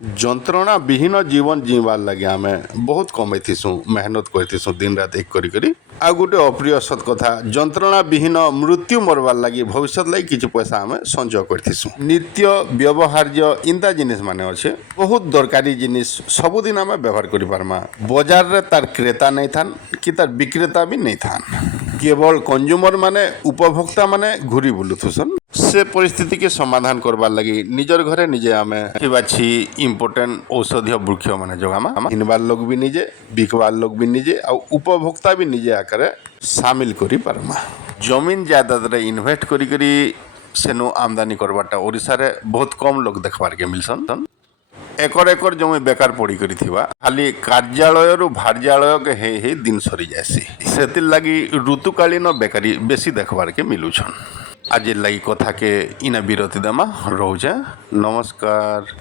ଯନ୍ତ୍ରଣା ବିହୀନ ଜୀବନ ଜିଇବାର୍ ଲାଗି ଆମେ ବହୁତ କମେଇଥିସୁଁ ମେହନତ କରିଥିସୁଁ ଦିନ ରାତ ଏକ କରି ଆଉ ଗୋଟେ ଅପ୍ରିୟ ସତ୍ କଥା ଯନ୍ତ୍ରଣା ବିହୀନ ମୃତ୍ୟୁ ମରବାର୍ ଲାଗି ଭବିଷ୍ୟତ ଲାଗି କିଛି ପଇସା ଆମେ ସଞ୍ଚୟ କରିଥିସୁଁ ନିତ୍ୟ ବ୍ୟବହାର୍ଯ୍ୟ ଇନ୍ତା ଜିନିଷ ମାନେ ଅଛେ ବହୁତ ଦରକାରୀ ଜିନିଷ ସବୁଦିନ ଆମେ ବ୍ୟବହାର କରିପାରମା ବଜାରରେ ତାର କ୍ରେତା ନେଇଥାନ୍ କି ତାର ବିକ୍ରେତା ବି ନେଇଥାନ୍ केवल कंज्यूमर माने उपभोक्ता माने घूरी बुलुथुसन से परिस्थिति के समाधान करबार लगी निजर घरे निजे आमे बाछी इम्पोर्टेंट औषधीय वृक्ष माने जगामा किनबार लोग भी निजे बिकबार लोग भी निजे और उपभोक्ता भी निजे आकर शामिल करी पारमा जमीन जायदाद रे इन्वेस्ट करी सेनु आमदानी करबाटा ओडिसा रे बहुत कम लोग देखबार के मिलसन एकर एकर जमी बेकार पड़ी करी थिबा खाली कार्यालय रु भार्यालय के हे दिन सरी जासी सेतिर लगी ऋतुकालीन बेकारी बेसी देखबार के मिलुछन आज लगी कथा के इना विरति देमा रहूचे नमस्कार।